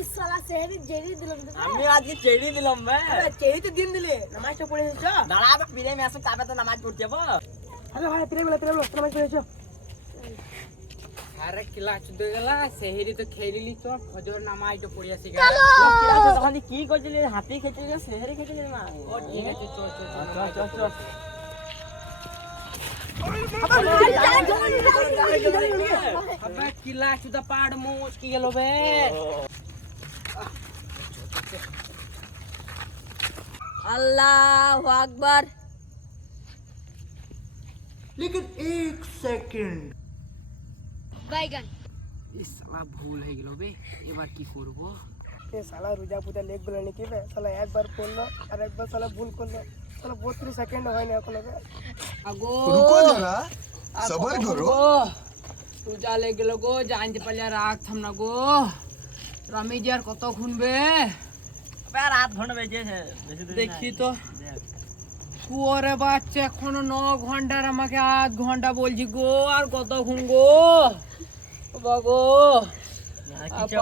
इस साला सेहरी जेरी दिलम तो আমি আজকে চেড়ি দিলাম বে अरे चेरी तो दिन दिले नमाज तो पढ़े छ দাঁড়া ফিরে মেসে কাবে তো নামাজ পড়তে যাব हेलो भाई तेरे बोला नमाज पढ़े छ আরে কিলা চুদে গেলা সেহেরি তো খেলিলি তো ফজর নামাজ তো পড়ি আসি তখন কি করছিলি হাতি খেতেছিলি সেহরি খেতেছিলি না ও ঠিক আছে চল চল চল চল চল আবে কিলা চুদা পাড় মোচ কি গেল বে अल्लाहु अकबर लेकिन एक सेकंड बैगन এই শালা ভুল হয়ে গেল বে এবার কি করব ये साला रोजा पूजा लेग बोलने की बे साला एक बार बोललो और एक बार साला भूल करलो साला 32 सेकंड হয় না এখন হবে আগো रुको जरा सबर करो পূজা লে গেল গো জানতে পারলে রাগ থাম না গো রামিজ আর কত খুনবে বে আর আধ ঘন্টা বেজেছে বেশি দূর দেখি তো কুয়ারে বাচ্চা এখনো 9 ঘন্টার আমাকে আধ ঘন্টা বলছি গো আর কত খুন গো বাবা গো কিছু